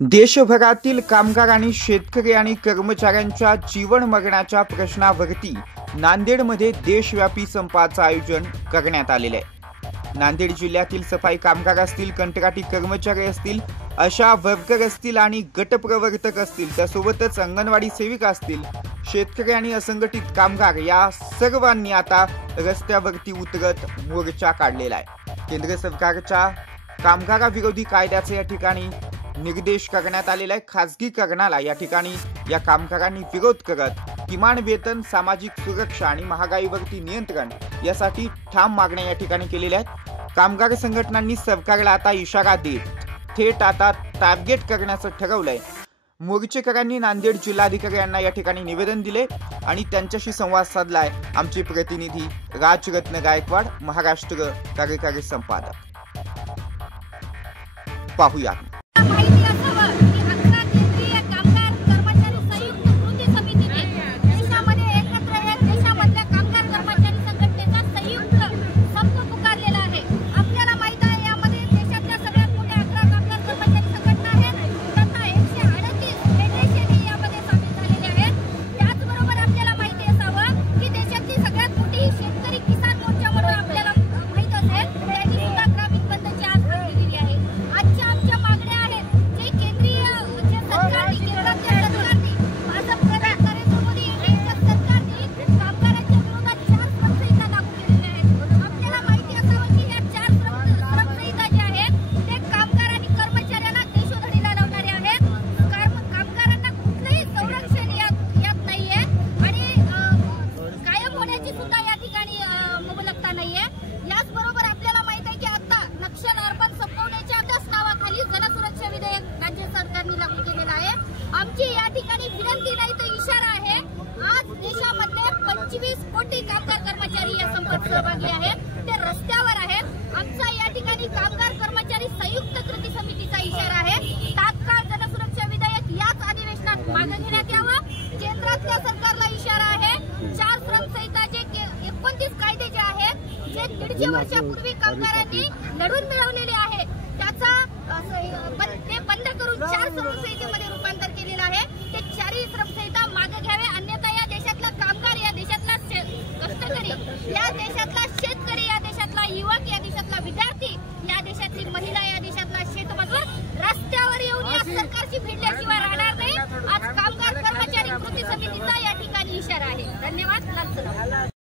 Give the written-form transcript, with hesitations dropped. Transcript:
देशभरातील कामगार आणि शेतकरी आणि कर्मचाऱ्यांच्या जीवन मरणाच्या प्रश्नावरती नांदेडमध्ये देशव्यापी संपाचं आयोजन करण्यात आलेलं आहे। नांदेड जिल्ह्यातील सफाई कामगार असतील, कंत्राटी कर्मचारी असतील, अशा वर्कर असतील आणि गटप्रवर्तक असतील, त्यासोबतच अंगणवाडी सेविका असतील, शेतकरी आणि असंघटित कामगार या सर्वांनी आता रस्त्यावरती उतरत मोर्चा काढलेला आहे। केंद्र सरकारच्या कामगाराविरोधी कायद्याचे या ठिकाणी निर्देश करण्यात आलेला आहे। खासगीकरणाला या ठिकाणी या कामगारांनी विरोध करत किमान वेतन, सामाजिक सुरक्षा आणि महागाईवरती नियंत्रण यासाठी ठाम मागण्या या ठिकाणी केलेल्या आहेत। कामगार संघटनांनी सरकारला आता इशारा देत थेट आता टार्गेट करण्याचं ठरवलंय। मोर्चेकरांनी नांदेड जिल्हाधिकारी यांना या ठिकाणी निवेदन दिले आणि त्यांच्याशी संवाद साधलाय आमचे प्रतिनिधी राजरत्न गायकवाड, महाराष्ट्र कार्यकारी संपादक। पाहूया। आमची या ठिकाणी विनंती नाही तर इशारा आहे। आज देशामध्ये 25 कोटी कामगार कर्मचारी या संपात सहभागी आहेत, ते रस्त्यावर आहेत। आमचा या ठिकाणी कामगार कर्मचारी संयुक्त कृती समितीचा इशारा आहे। तात्काळ जनसुरक्षा विधेयक याच अधिवेशनात मागे घेण्यात यावं। केंद्रातल्या सरकारला इशारा आहे। 4 श्रम संहिताचे 29 कायदे जे आहेत, जे 150 वर्षापूर्वी कामगारांनी लढून मिळवलेले आहे, त्याचा ते बंद करून 4 श्रम संहितेमध्ये रूपांतर केलेलं आहे। ते 4ही श्रम संहिता मागे घ्यावे, अन्यथा या देशातला कामगार, या देशातला कष्टकरी, या देशातला शेतकरी, या देशातला युवक, या देशातला विद्यार्थी, या देशातली महिला, या देशातला शेतमजूर रस्त्यावर येऊन या सरकारची भिडल्याशिवाय राहणार नाही। आज कामगार कर्मचारी कृती समितीचा या ठिकाणी इशारा आहे। धन्यवाद।